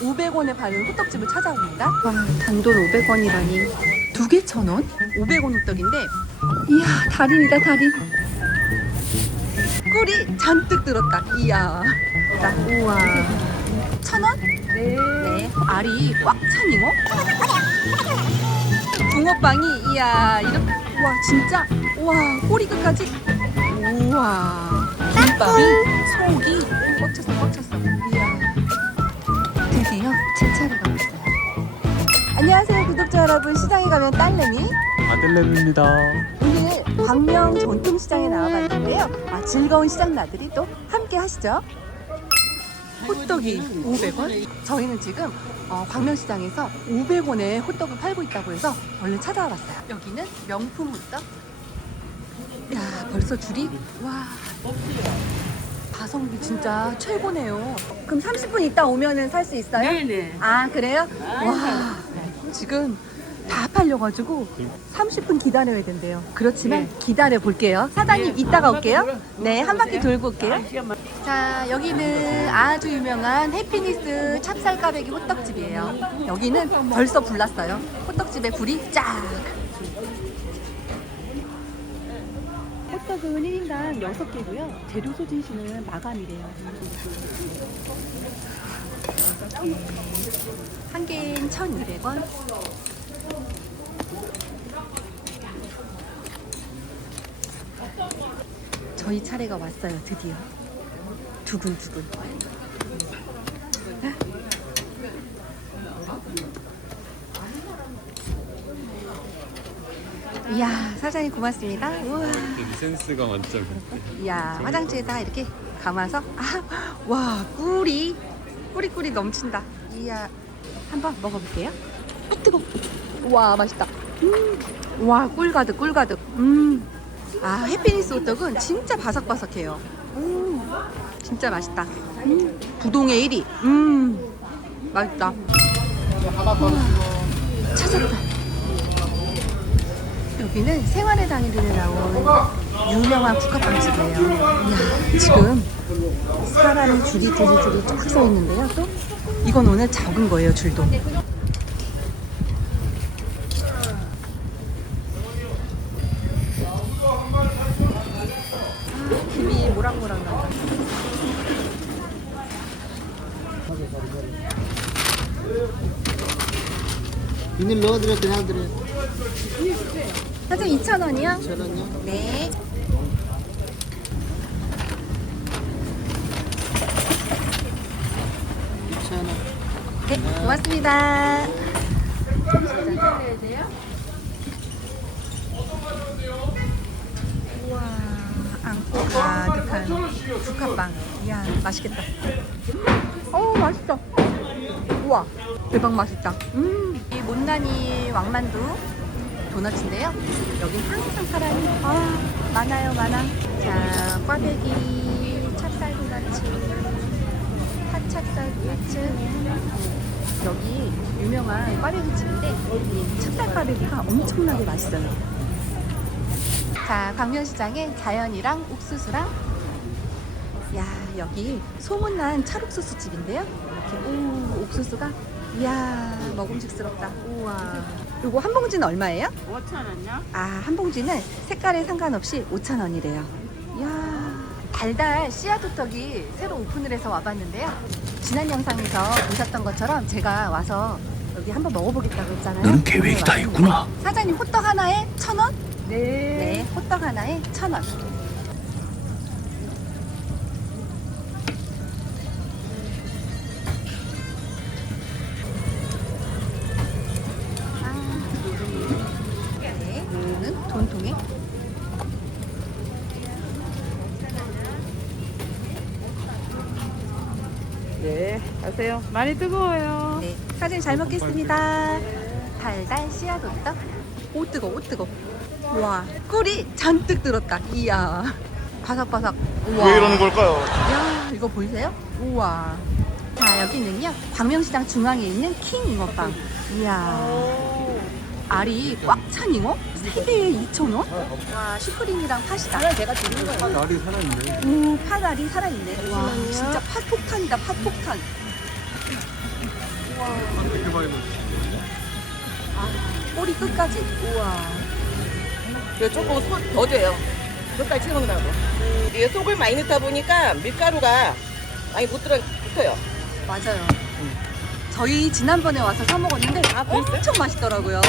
500원에 파는 호떡집을 찾아옵니다. 와, 단돈 500원이라니. 두 개 천 원? 500원 호떡인데, 이야, 달인이다, 달인. 꿀이 잔뜩 들었다. 이야. 자, 우와. 천 원? 네. 네. 알이 꽉 찬 잉어? 붕어빵이, 이야, 이렇게. 와, 진짜. 와, 꼬리 끝까지. 우와. 김밥이 속이 꽉 찼어, 꽉 찼어. 이야. 구독자 여러분. 시장에 가면 딸내미. 아들렘입니다. 오늘 광명 전통시장에 나와봤는데요. 아, 즐거운 시장 나들이 또 함께 하시죠. 호떡이 500원? 저희는 지금 어, 광명시장에서 500원에 호떡을 팔고 있다고 해서 얼른 찾아와 봤어요. 여기는 명품 호떡. 야, 벌써 줄이 와. 가성비 진짜 최고네요. 그럼 30분 있다 오면은 살 수 있어요? 네네. 아 그래요? 와 지금 다 팔려가지고 30분 기다려야 된대요. 그렇지만 네. 기다려 볼게요. 사장님 네, 이따가 올게요. 네 한 바퀴 돌고 올게요. 자 여기는 아주 유명한 해피니스 찹쌀가베기 호떡집이에요. 여기는 벌써 불났어요. 호떡집에 불이 쫙. 호떡은 1인당 6개고요. 재료 소진 씨는 마감이래요. 한 개엔 1,200원. 저희 차례가 왔어요, 드디어. 두근두근. 이야, 사장님 고맙습니다. 우와. 센스가 만점. 이야 화장지에다 이렇게 감아서 아, 와 꿀이 꿀이 꿀이 넘친다. 이야 한번 먹어볼게요. 아 뜨거 와 맛있다. 음. 와 꿀 가득 꿀 가득. 음 아 해피니스 호떡은 진짜 바삭바삭해요. 음. 진짜 맛있다. 음. 부동의 1위. 음. 맛있다. 우와, 찾았다. 여기는 생활의 당일에 나온 유명한 국화빵집이에요. 이야, 지금 사람이 줄이 줄이 줄이 쫙 서 있는데요. 또 이건 오늘 적은 거예요, 줄도. 아, 김이 모락모락 난다. 비닐 넣어드려 그냥 드려 사장 2,000원이요? 저는요 네. 괜찮아 네, 고맙습니다. 우와, 안고 가득한 국화빵. 이야, 맛있겠다. 어우, 맛있다. 우와, 대박 맛있다. 음, 이 못난이 왕만두 도넛인데요. 여긴 항상 사람이 아, 많아요, 많아. 자, 꽈배기, 찹쌀 도넛츠, 핫찹쌀 도넛츠. 여기 유명한 꽈배기 집인데 이 찹쌀 꽈배기가 엄청나게 맛있어요. 자, 광명시장에 자연이랑 옥수수랑 야 여기 소문난 찰옥수수 집인데요. 이렇게 오 옥수수가 이야 먹음직스럽다. 우와. 요거 한 봉지는 얼마예요? 5천 원요? 아, 한 봉지는 색깔에 상관없이 5,000원이래요. 이야, 달달 씨앗 호떡이 새로 오픈을 해서 와봤는데요. 지난 영상에서 보셨던 것처럼 제가 와서 여기 한번 먹어보겠다고 했잖아요. 넌 계획이 다 있구나. 사장님 호떡 하나에 천 원? 네. 네, 호떡 하나에 천 원. 네. 가세요. 많이 뜨거워요. 네, 사진 잘 먹겠습니다. 달달 씨앗 호떡. 오 뜨거, 오 뜨거. 와, 꿀이 잔뜩 들었다. 이야, 바삭바삭. 우와. 왜 이러는 걸까요? 야, 이거 보이세요? 우와. 자, 여기는요. 광명시장 중앙에 있는 킹 잉어빵. 이야. 알이 꽉 찬 잉어? 3개에 2,000원? 와, 슈크림이랑 팥이다. 내가 드는 거예요. 날이 살아있네. 오, 팥알이 살아있네. 와, 진짜 팥폭탄이다, 팥폭탄. 그렇게 많이 넣으시는 꼬리 끝까지. 우와. 이거 조금 속더 돼요. 끝까지 찍어놓으라고. 이게 속을 많이 넣다 보니까 밀가루가 많이 못 들어 붙어요. 맞아요. 저희 지난번에 와서 사 먹었는데 아, 그랬어요? 엄청 맛있더라고요.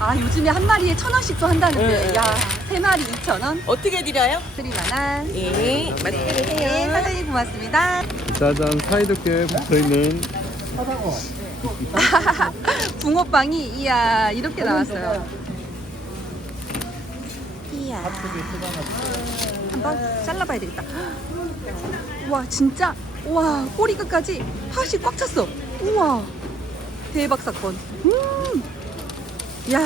아 요즘에 한 마리에 천 원씩도 한다는데 네. 야세 마리 이천 원 어떻게 드려요? 드릴만 한. 예, 맛있게 네, 드세요. 사장님 고맙습니다. 짜잔 사이좋게 붙어있는 붕어빵이 이야 이렇게 나왔어요. 이야. 한번 잘라봐야 되겠다. 와 진짜 와 꼬리 끝까지 팥이 꽉 찼어. 우와 대박 사건. 음. 야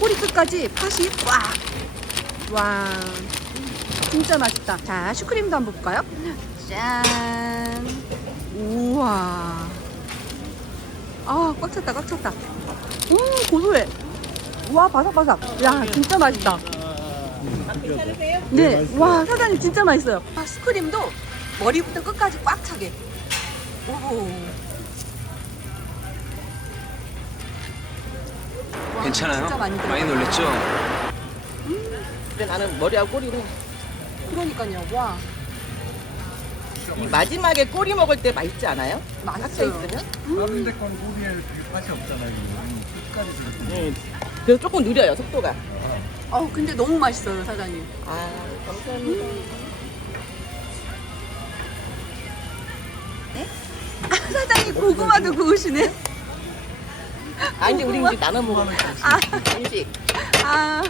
꼬리 끝까지 팥이 꽉. 와 진짜 맛있다. 자 슈크림도 한번 볼까요? 짠. 우와. 아, 꽉 찼다, 꽉 찼다. 음, 고소해. 와, 바삭바삭. 야, 진짜 맛있다. 괜찮으세요? 네, 맛있어요. 와, 사장님 진짜 맛있어요. 아, 스크림도 머리부터 끝까지 꽉 차게. 오. 괜찮아요? 진짜 많이 들어. 많이 놀랬죠? 근데 나는 머리하고 꼬리로 그러니까요, 와, 이 마지막에 꼬리 먹을 때 맛있지 않아요? 맛있어요. 다른 데건 꼬리에 되게 맛이 없잖아요 끝까지 들었어요 네. 그래서 조금 느려요 속도가. 어, 근데 너무 맛있어요, 사장님. 아 감사합니다. 아, 사장님 고구마도 구우시네. 아 이제 우리 이제 나눠 먹으면 아, 음식. 아,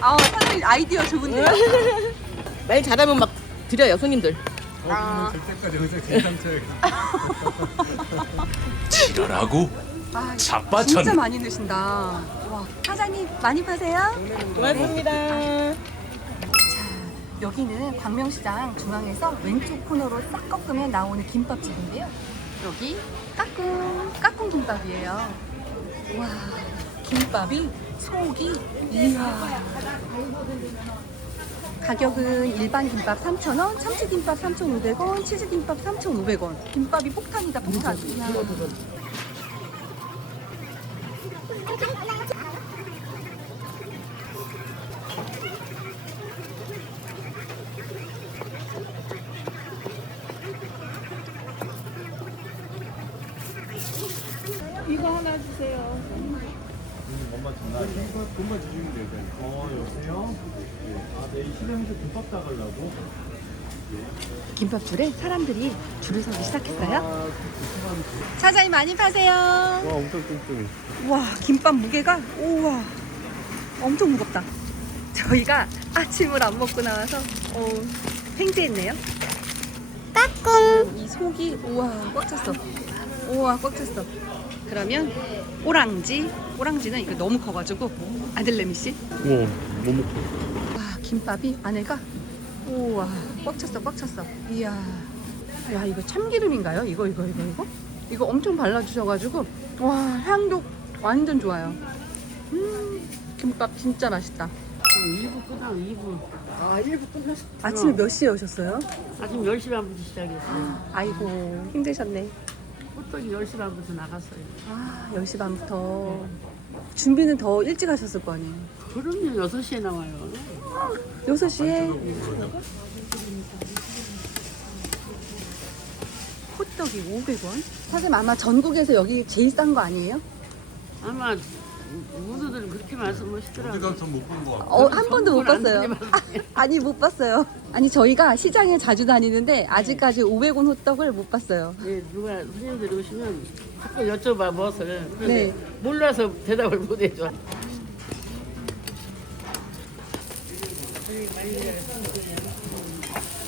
아, 사장님 아이디어 좋은데요? 말 잘하면 막 드려요 손님들. 아. 어, 될 때까지 의자 진상쳐야 지랄하고 아, 자빠졌네. 진짜 많이 넣으신다. 와, 사장님 많이 파세요? 고맙습니다. 여기는 광명시장 중앙에서 왼쪽 코너로 싹 꺾으면 나오는 김밥집인데요. 여기 까꿍, 까꿍 김밥이에요. 와, 김밥이 속이 이야. 가격은 일반 김밥 3,000원, 참치김밥 3,500원, 치즈김밥 3,500원. 김밥이 폭탄이다, 폭탄. 이야. 엄마 전화 돈만 주시면 돼요 어 여보세요? 아네 시장에서 김밥 따가려고? 김밥줄에 사람들이 줄을 서기 시작했어요. 아 사장님 많이 파세요. 와 엄청 뚱뚱해. 와 김밥 무게가 우와. 엄청 무겁다. 저희가 아침을 안 먹고 나와서 어, 횡재했네요. 따꿍. 이 속이 우와 꽉 찼어. 우와 꽉 찼어. 그러면 오랑지 오랑지는 이거 너무 커가지고 아들내미 씨? 우와 못 먹고 와 김밥이 안에가 우와 꽉 찼어 꽉 찼어 이야 야 이거 참기름인가요 이거 이거 이거 이거 이거 엄청 발라주셔가지고 와 향도 완전 좋아요 음 김밥 진짜 맛있다 2부 끝나고 2부. 아, 1부 끝났어. 아침에 몇 시에 오셨어요? 아침 10시 반부터 시작했어요. 아이고 힘드셨네 호떡이 10시 반부터 나갔어요. 아 10시 반부터 준비는 더 일찍 하셨을 거 아니에요 그럼요, 6시에 나와요. 6시에 호떡이 500원? 사장님 아마 전국에서 여기 제일 싼 거 아니에요? 아마 모두들 그렇게 말씀하시더라고요. 어디가 전못본 거 같아 어, 한 번도 못 전국은 봤어요. 안 다녀봤어요. 아니, 못 봤어요. 아니, 저희가 시장에 자주 다니는데 아직까지 500원 호떡을 못 봤어요. 예, 누가 손님들이 오시면 자꾸 여쭤봐 무엇을. 그런데 네. 몰라서 대답을 못 해줘.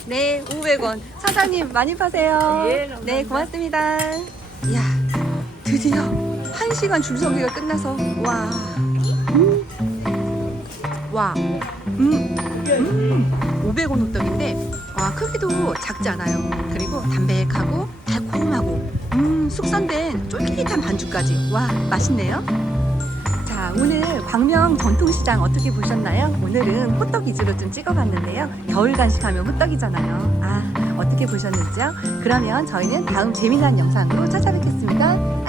네, 500원. 사장님, 많이 파세요. 예. 네, 고맙습니다. 이야, 드디어 1시간 줄 서기가 끝나서, 와. 음. 와. 음. 음. 500원 호떡인데, 와, 크기도 작지 않아요. 그리고 담백하고 달콤하고, 음, 숙성된 쫄깃한 반죽까지. 와, 맛있네요. 자, 오늘 광명 전통시장 어떻게 보셨나요? 오늘은 호떡 위주로 좀 찍어봤는데요. 겨울 간식하면 호떡이잖아요. 아, 어떻게 보셨는지요? 그러면 저희는 다음 재미난 영상으로 찾아뵙겠습니다.